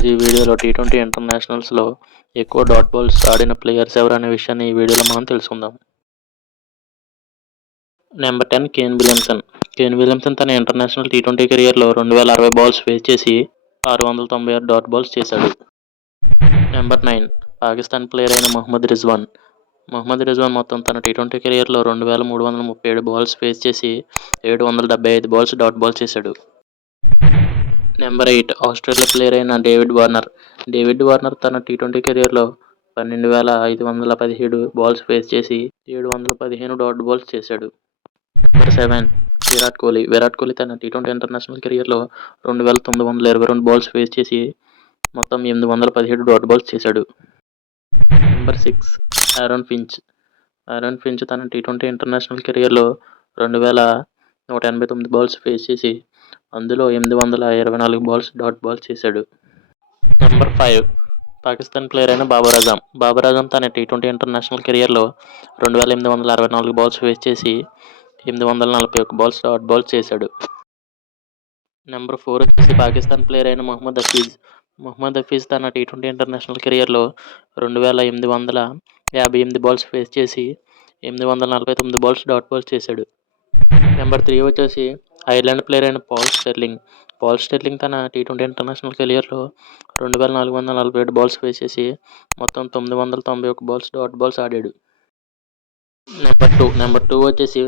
ఈరోజు ఈ వీడియోలో టీ20 ఇంటర్నేషనల్స్లో ఎక్కువ డాట్ బాల్స్ ఆడిన ప్లేయర్స్ ఎవరు అనే విషయాన్ని ఈ వీడియోలో మనం తెలుసుకుందాం. Number 10 Kane Williamson. Kane Williamson తన ఇంటర్నేషనల్ టీ20 కెరియర్లో 2060 బాల్స్ ఫేస్ చేసి 696 డాట్ బాల్స్ చేశాడు. నెంబర్ 9 పాకిస్తాన్ ప్లేయర్ అయిన మహమ్మద్ రిజ్వాన్. మహమ్మద్ రిజ్వాన్ మొత్తం తన టీ20 కెరియర్లో 2337 బాల్స్ ఫేస్ చేసి 775 బాల్స్ డాట్ బాల్ చేశాడు. నెంబర్ 8 ఆస్ట్రేలియా ప్లేయర్ అయిన డేవిడ్ వార్నర్. డేవిడ్ వార్నర్ తన టీ20 కెరియర్లో 12,517 బాల్స్ ఫేస్ చేసి 715 డాట్ బాల్స్ చేశాడు. నెంబర్ 7 విరాట్ కోహ్లీ. విరాట్ కోహ్లీ తన టీ20 ఇంటర్నేషనల్ కెరియర్లో 2,922 బాల్స్ ఫేస్ చేసి మొత్తం 817 డాట్ బాల్స్ చేశాడు. Number 6 Aaron Finch. Aaron Finch తన టీ20 ఇంటర్నేషనల్ కెరియర్లో 2,189 బాల్స్ ఫేస్ చేసి అందులో 824 బాల్స్ డాట్ బాల్ చేశాడు. నెంబర్ 5 పాకిస్తాన్ ప్లేయర్ అయిన బాబర్ అజాం. బాబర్ అజాం తన టీ20 ఇంటర్నేషనల్ కెరియర్లో 2,864 బాల్స్ ఫేస్ చేసి 841 బాల్స్ డాట్ బాల్ చేశాడు. నెంబర్ 4 వచ్చేసి పాకిస్తాన్ ప్లేయర్ అయిన మహమ్మద్ హఫీజ్. మహమ్మద్ హఫీజ్ తన టీ20 ఇంటర్నేషనల్ కెరియర్లో 2,858 బాల్స్ ఫేస్ చేసి 849 బాల్స్ డాట్ బాల్ చేశాడు. నెంబర్ 3 వచ్చేసి ఐర్లాండ్ ప్లేయర్ అయిన పాల్ స్టెర్లింగ్. పాల్ స్టెర్లింగ్ తన టీ20 ఇంటర్నేషనల్ కెరియర్లో 2,447 బాల్స్ ఫేస్ చేసి మొత్తం 991 బాల్స్ డాట్ బాల్స్ ఆడాడు. నెంబర్ 2 వచ్చేసి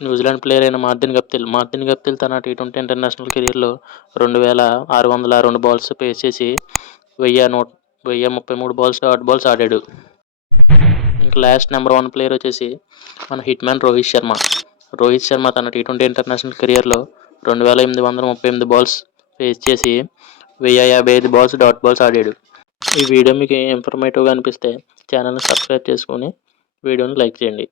న్యూజిలాండ్ ప్లేయర్ అయిన మార్టిన్ గప్టిల్. మార్టిన్ గప్టిల్ తన టీ20 ఇంటర్నేషనల్ కెరియర్లో 2,602 బాల్స్ ఫేస్ చేసి 1,033 బాల్స్ డాట్ బాల్స్ ఆడాడు. ఇంకా లాస్ట్ నెంబర్ 1 ప్లేయర్ వచ్చేసి మన హిట్ మ్యాన్ రోహిత్ శర్మ. రోహిత్ శర్మ తన టీ20 ఇంటర్నేషనల్ కెరియర్లో 2,838 బాల్స్ ఫేస్ చేసి 1,055 బాల్స్ డాట్ బాల్స్ ఆడాడు. ఈ వీడియో మీకు ఇన్ఫర్మేటివ్గా అనిపిస్తే ఛానల్ని సబ్స్క్రైబ్ చేసుకొని వీడియోని లైక్ చేయండి.